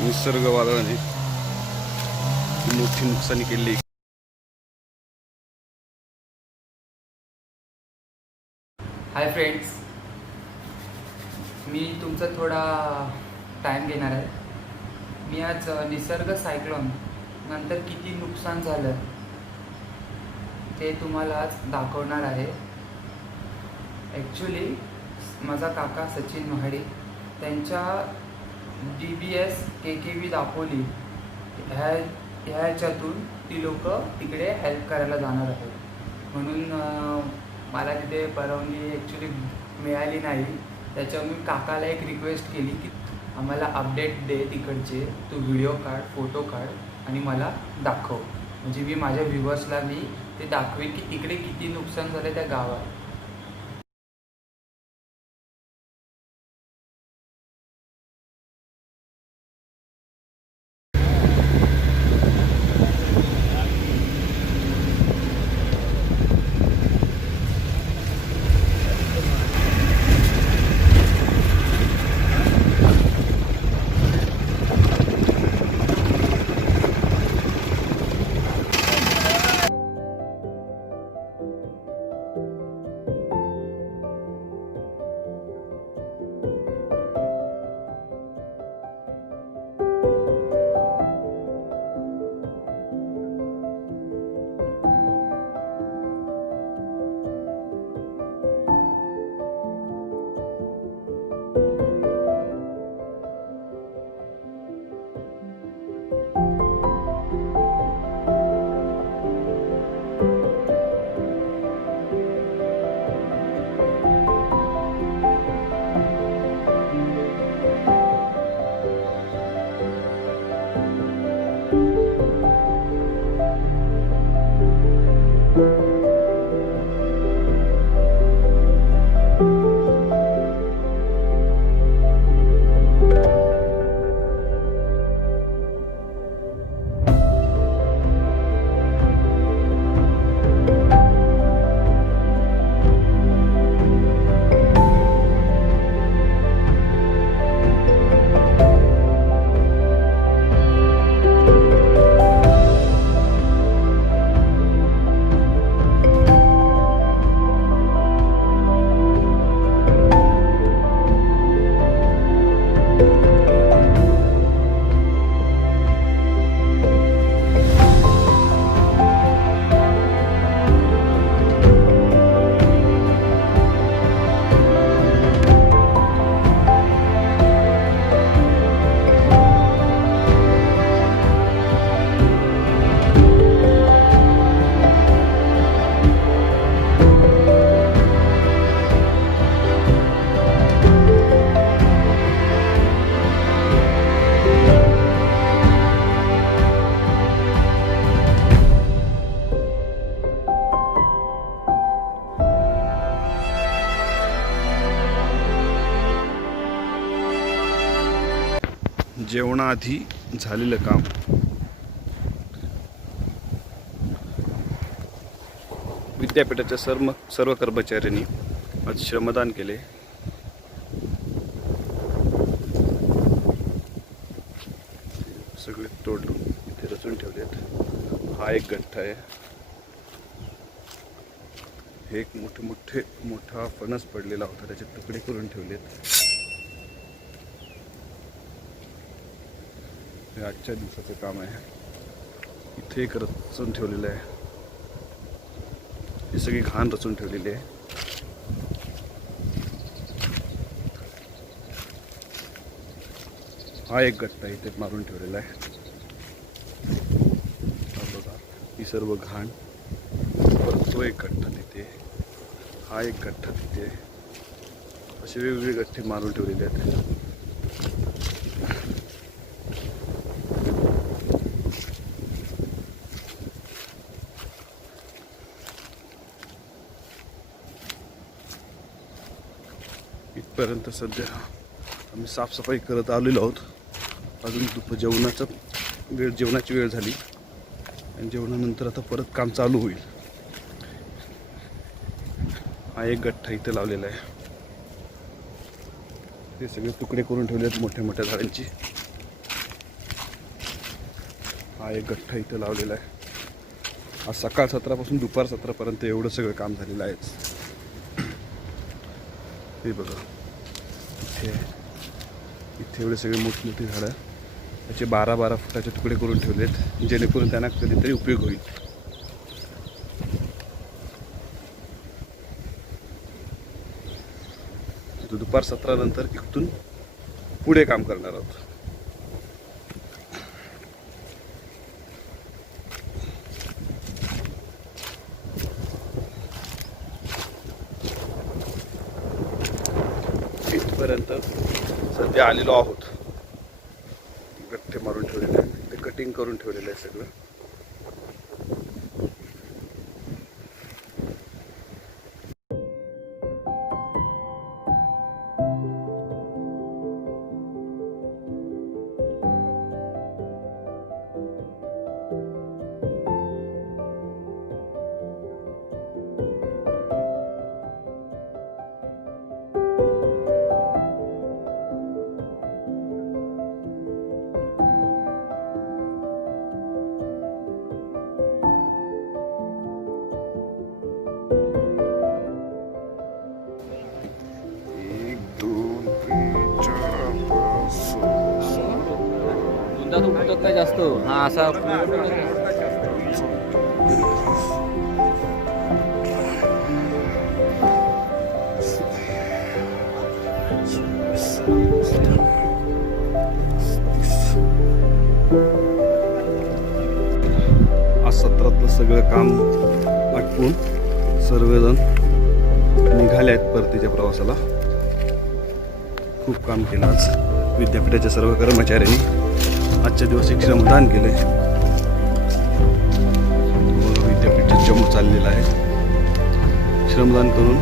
निसर्ग वादळाने मोठी नुकसानी केली. हाय फ्रेंड्स, मी तुमचा थोडा टाईम घेणार आहे. मी आज निसर्ग सायक्लोन नंतर किती नुकसान झालं ते तुम्हाला आज दाखवणार आहे. ॲक्च्युली माझा काका सचिन महाडे त्यांच्या DBS KKV दापोली ह्याच्यातून ती लोक तिकडे हेल्प करायला जाणार आहेत. म्हणून मला तिथे परवानगी ॲक्च्युली मिळाली नाही. त्याच्यामुळे मी काकाला एक रिक्वेस्ट केली की आम्हाला अपडेट दे तिकडचे, तू व्हिडिओ काढ, फोटो काढ आणि मला दाखव, म्हणजे मी माझ्या व्ह्युअर्सला मी ते दाखवेन की तिकडे किती नुकसान झालं त्या गावात. जेवणाआधी झालेलं काम. विद्यापीठाच्या सर्व कर्मचाऱ्यांनी आज श्रमदान केले. सगळे तोडून इथे रचून ठेवलेत. हा एक गठ्ठा आहे. हे एक मोठा फणस पडलेला होता, त्याचे तुकडे करून ठेवलेत. हे आजच्या दिवसाचं काम आहे. इथे एक रचून ठेवलेलं आहे. ही सगळी घाण रचून ठेवलेली आहे. हा एक गठ्ठा इथे मारून ठेवलेला आहे. बघा, ही सर्व घाण. परत तो एक गठ्ठा तिथे, हा एक गठ्ठा तिथे, असे वेगवेगळे गठ्ठे मारून ठेवलेले आहेत. इथपर्यंत सध्या आम्ही साफसफाई करत आलेलो आहोत. अजून जेवणाची वेळ झाली आणि जेवणानंतर आता परत काम चालू होईल. हा एक गठ्ठा इथे लावलेला आहे. हे सगळे तुकडे करून ठेवले आहेत मोठ्या मोठ्या झाडांची. हा एक गठ्ठा इथं लावलेला आहे. आज सकाळ 17पासून दुपार 17पर्यंत एवढं सगळं काम झालेलं आहे. हे बघा इथे एवढे सगळे मोठमोठी झाडं त्याचे 12-12 फुटाचे तुकडे करून ठेवलेत जेणेकरून त्यांना कधीतरी उपयोग होईल. दुपार 17 नंतर इथून पुढे काम करणार आहोत. इथपर्यंत सध्या आलेलो आहोत. गठ्ठे मारून ठेवलेले आहे, ते कटिंग करून ठेवलेलं आहे सगळं. दोनदा तो फुटत नाही जास्त. हा असा आज 17तलं सगळं काम आटपून सर्वजण निघाले आहेत परतीच्या प्रवासाला. खूप काम केलं आज विद्यापीठाच्या सर्व कर्मचाऱ्यांनी. आजच्या दिवस एक श्रमदान केले. विद्यापीठ जम्मू चाललेलं आहे. श्रमदान करून